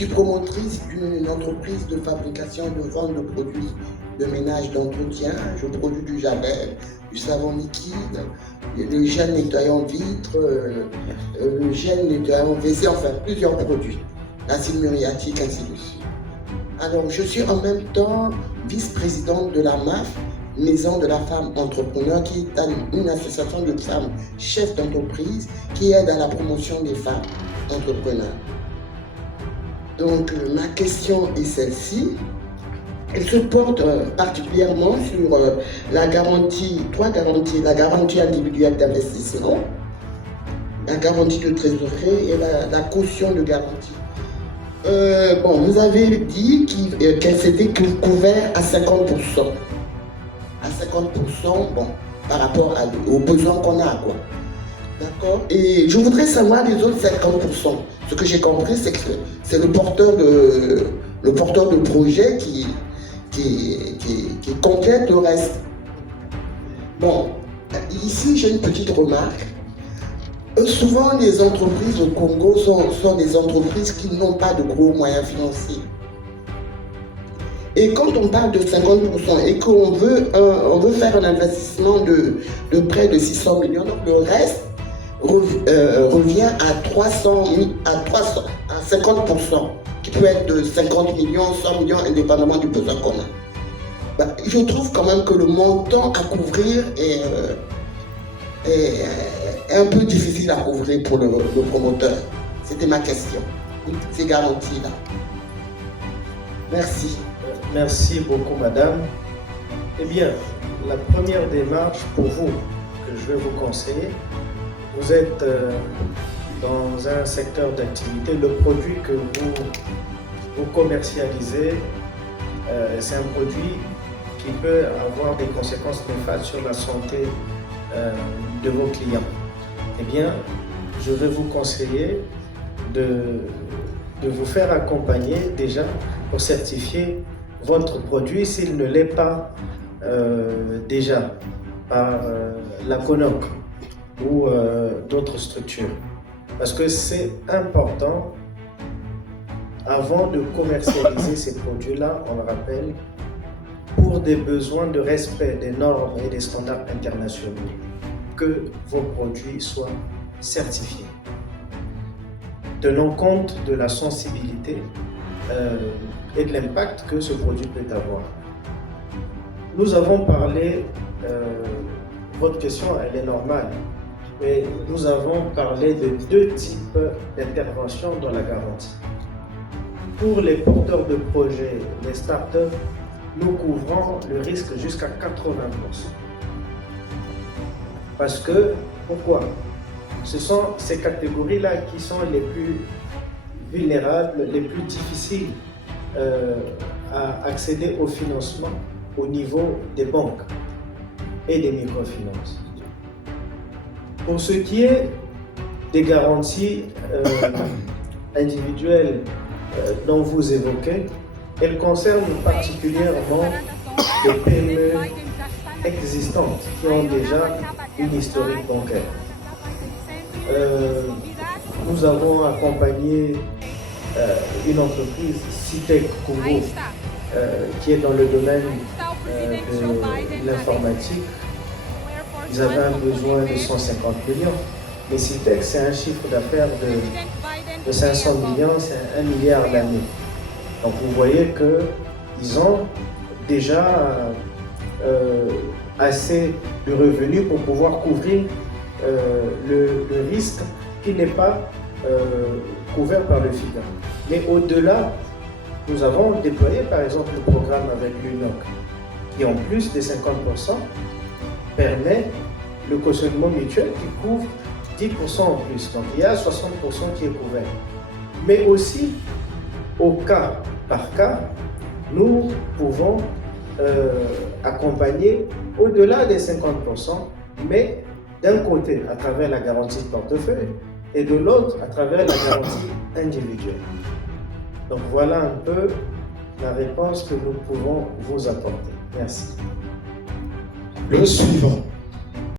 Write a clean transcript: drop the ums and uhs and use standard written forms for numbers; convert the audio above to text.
suis promotrice d'une entreprise de fabrication et de vente de produits de ménage d'entretien. Je produis du javel, du savon liquide, le gel nettoyant vitre, le gel nettoyant WC, enfin plusieurs produits, l'acide muriatique, ainsi de suite. Alors, je suis en même temps vice-présidente de la MAF, Maison de la Femme Entrepreneur, qui est une association de femmes chefs d'entreprise qui aide à la promotion des femmes entrepreneurs. Donc, ma question est celle-ci. Elle se porte particulièrement sur la garantie, trois garanties, la garantie individuelle d'investissement, la garantie de trésorerie et la caution de garantie. Vous avez dit qu'elle s'était couverte à 50%. À 50%, par rapport aux besoins qu'on a, quoi. D'accord? Et je voudrais savoir les autres 50%. Ce que j'ai compris, c'est que c'est le porteur de projet qui complète le reste. Bon, ici j'ai une petite remarque. Souvent les entreprises au Congo sont des entreprises qui n'ont pas de gros moyens financiers. Et quand on parle de 50% et qu'on veut faire un investissement de près de 600 millions, donc le reste revient à 50%, qui peut être de 50 millions, 100 millions, indépendamment du besoin qu'on a. Je trouve quand même que le montant à couvrir est un peu difficile à couvrir pour le promoteur. C'était ma question. Ces garanties-là. Merci. Merci beaucoup, madame. Eh bien, la première démarche pour vous que je vais vous conseiller, vous êtes dans un secteur d'activité, le produit que vous commercialisez, c'est un produit qui peut avoir des conséquences néfastes sur la santé de vos clients. Eh bien, je vais vous conseiller de vous faire accompagner déjà pour certifier votre produit s'il ne l'est pas déjà par la CONOC ou d'autres structures. Parce que c'est important, avant de commercialiser ces produits-là, on le rappelle, pour des besoins de respect des normes et des standards internationaux, que vos produits soient certifiés. Tenons compte de la sensibilité et de l'impact que ce produit peut avoir. Nous avons parlé, votre question elle est normale, mais nous avons parlé de deux types d'interventions dans la garantie. Pour les porteurs de projets, les startups, nous couvrons le risque jusqu'à 80%. Parce que, pourquoi? Ce sont ces catégories-là qui sont les plus vulnérables, les plus difficiles à accéder au financement au niveau des banques et des microfinances. Pour ce qui est des garanties individuelles dont vous évoquez, elles concernent particulièrement les PME existantes qui ont déjà une historique bancaire. Nous avons accompagné une entreprise, Citec Congo, qui est dans le domaine de l'informatique. Ils avaient un besoin de 150 millions. Mais Citec, c'est un chiffre d'affaires de 500 millions, c'est 1 milliard l'année. Donc vous voyez qu'ils ont déjà assez de revenus pour pouvoir couvrir le risque qui n'est pas couvert par le FIDA. Mais au-delà, nous avons déployé par exemple le programme avec l'UNOC qui en plus des 50% permet le cautionnement mutuel qui couvre 10% en plus. Donc il y a 60% qui est couvert. Mais aussi, au cas par cas, nous pouvons accompagner au-delà des 50%, mais d'un côté à travers la garantie de portefeuille et de l'autre à travers la garantie individuelle. Donc voilà un peu la réponse que nous pouvons vous apporter. Merci. Le suivant.